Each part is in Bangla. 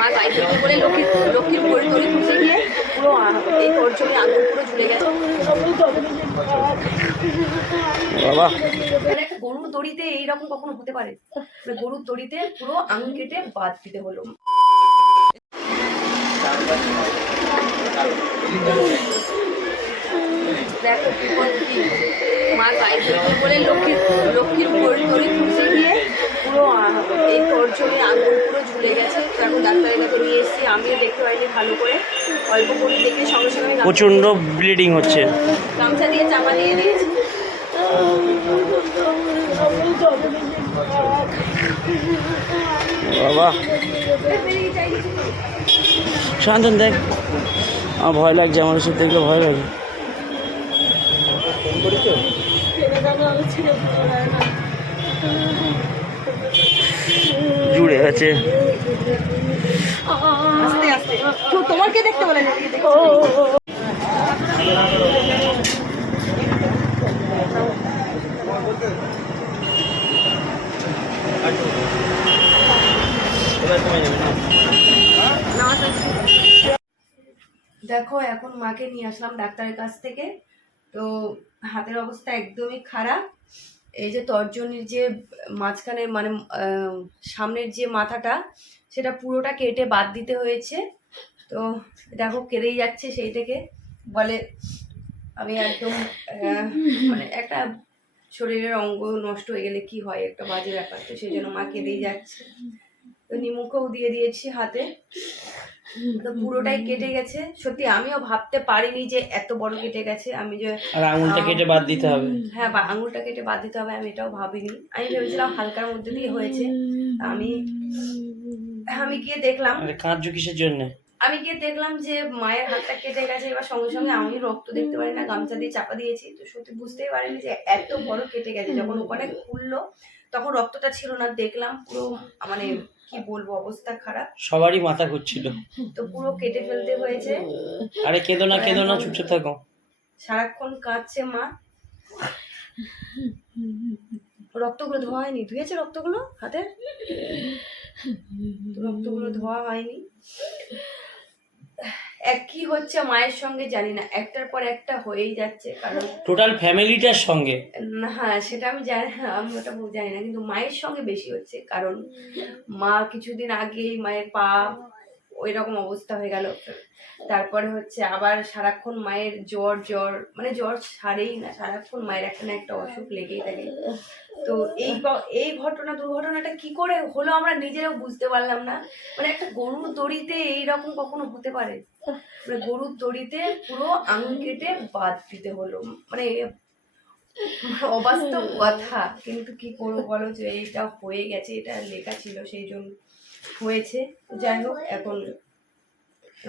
মা গায়ে ফেলতে বলে লক্ষ্মীর লক্ষ্মীর পরি তরি খুঁজে গিয়ে পুরো এই তর্জনী আঙুল পুরো ঝুলে গেছে। বাবা। মানে একটা গরুর দড়িতে এইরকম কখনো হতে পারে? মানে গরুর দড়িতে পুরো আঙুল কেটে বাদ দিতে হলো। দেখো কি মা গায়ে ফেলতে বলে লক্ষ্মীর লক্ষ্মীর পরি তরি খুঁজে গিয়ে পুরো এই তর্জনী আঙুল পুরো ঝুলে গেছে। তো এখন ডাক্তারের কাছে নিয়ে এসেছি। আমিও দেখতে পাইনি ভালো করে। অল্প করে দেখে সঙ্গে সঙ্গে প্রচণ্ড ব্লিডিং হচ্ছে। গামছা দিয়ে চাপা দিয়ে দিয়েছি। বাবা। শান্তন দেখ। আমার ভয় লাগছে আমার ওষুধ দেখলে ভয় লাগে। জুড়ে গেছে দেখতে দেখো। দেখো, এখন মাকে নিয়ে আসলাম ডাক্তারের কাছ থেকে। তো হাতের অবস্থা একদমই খারাপ। এই যে তর্জনীর যে মাঝখানের মানে সামনের যে মাথাটা, সেটা পুরোটা কেটে বাদ দিতে হয়েছে। তো দেখো কেঁদেই যাচ্ছে সেই থেকে। বলে আমি একদম মানে একটা শরীরের অঙ্গ নষ্ট হয়ে গেলে কি হয়? একটা বাজে ব্যাপার। তো সেই জন্য মা কেঁদেই যাচ্ছে। তো নিমুখও দিয়ে দিয়েছি হাতে। তো পুরোটাই কেটে গেছে। সত্যি আমিও ভাবতে পারিনি যে এত বড় কেটে গেছে। আমি যে আর আঙুলটা কেটে বাদ দিতে হবে। হ্যাঁ বা আঙুলটা কেটে বাদ দিতে হবে আমি এটাও ভাবিনি। আমি ভেবেছিলাম হালকার মধ্যে দিয়ে হয়েছে। আমি আমি গিয়ে দেখলাম। কাঁদছো কিসের জন্য? আমি গিয়ে দেখলাম যে মায়ের হাতটা কেটে গেছে এবার সঙ্গে সঙ্গে আমি রক্ত দেখতে পারি না গামছা দিয়ে চাপা দিয়েছি। তো সত্যি বুঝতেই পারিনি যে এত বড় কেটে গেছে। যখন ওখানে খুললো তখন রক্তটা ছিল না দেখলাম পুরো মানে কি বলব অবস্থা খারাপ। সবারই মাথা ঘুরছিল। তো পুরো কেটে ফেলতে হয়েছে। আরে কেঁদো না কেঁদো না চুপচাপ থাকো। সারাক্ষণ কাঁদছে মা। রক্তগুলো ধোয়া হয়নি? ধুয়েছে রক্তগুলো হাতে? রক্তগুলো ধোয়া হয়নি। এক কি হচ্ছে মায়ের সঙ্গে জানি না একটার পর একটা হয়েই যাচ্ছে কারণ টোটাল ফ্যামিলিটার সঙ্গে? না হ্যাঁ সেটা আমি জানি না আমি ওটা জানি না কিন্তু মায়ের সঙ্গে বেশি হচ্ছে কারণ মা কিছুদিন আগেই মায়ের পা ওই রকম অবস্থা হয়ে গেল। তারপরে হচ্ছে আবার সারাক্ষণ মায়ের জ্বর জ্বর মানে জ্বর ছাড়েই না সারাক্ষণ মায়ের একটা না একটা অসুখ লেগেই থাকে। তো এই এই ঘটনা দুর্ঘটনাটা কি করে হলো আমরা নিজেরাও বুঝতে পারলাম না। মানে একটা গরুর দড়িতে এইরকম কখনো হতে পারে? মানে গরুর দড়িতে পুরো আঙুল কেটে বাদ দিতে হলো। মানে অবাস্তব কথা। কিন্তু কি করব বলো যে এইটা হয়ে গেছে এটা লেখা ছিল সেই জন্য হয়েছে। যাই হোক এখন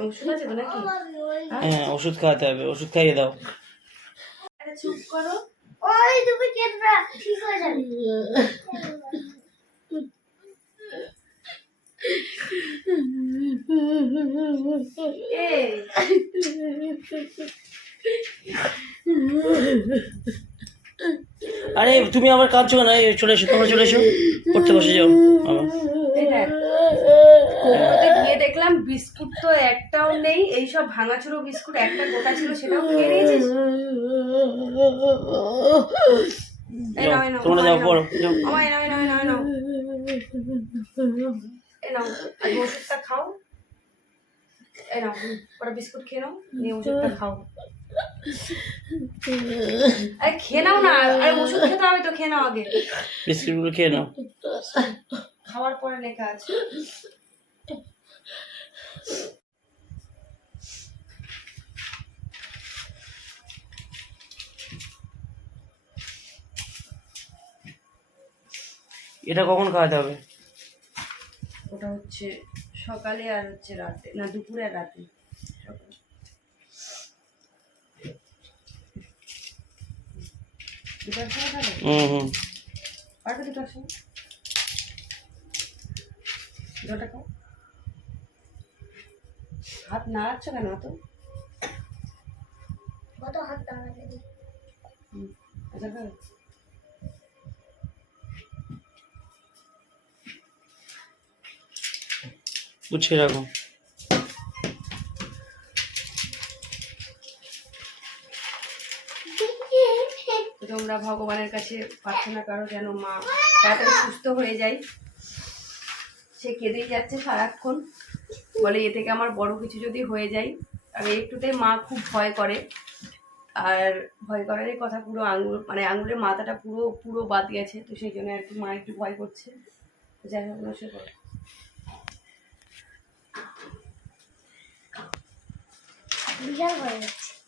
ওষুধ আছে তো নাকি? হ্যাঁ? হ্যাঁ ওষুধ খাওয়াতে হবে ওষুধ খাইয়ে দাও। চুপ করো। ওই তুমি কেটরা ঠিক হয়ে যাবে। এই আরে তুমি আবার কাঁদছো এই চলে এসো তোমরা চলে এসো। পড়তে বসে যাও দেখলাম বিস্কুট তো একটাও নেই এইসব ভাঙাচুরো বিস্কুট একটা গোটা ছিল সেটাও খেয়ে নাও, তোমরা যাও। পড়ো ওষুধটা খাও এই নাও বিস্কুট খেয়ে নাও নিয়ে ওষুধটা খাও আরে খেয়ে নাও না আরে ওষুধ খেতে হবে তো খেয়ে নাও আগে বিস্কিটগুলো খেয়ে নাও খাওয়ার পরে লেখা আছে এটা কখন খাওয়াতে হবে? ওটা হচ্ছে সকালে আর হচ্ছে রাতে। না দুপুরে আর রাতে। হুম হুম। পারবে দুটার সময় দুটা খাও। হাত নাড়াচ্ছ কেন তো কত হাত দাঁড়াবে গুছিয়ে রাখো। তোমরা ভগবানের কাছে প্রার্থনা করো যেন মা তাড়াতাড়ি সুস্থ হয়ে যায়। সে কেঁদেই যাচ্ছে সারাক্ষণ। বলে, এ থেকে আমার বড় কিছু যদি হয়ে যায় আর একটুতেই মা খুব ভয় করে। আর ভয় করারই কথা পুরো আঙুল মানে আঙুলের মাথাটা পুরো পুরো বাদ গেছে। তো সেই জন্য আর কি মা একটু ভয় করছে। যাই হোক সে করে বিশাল হয়ে যাচ্ছে।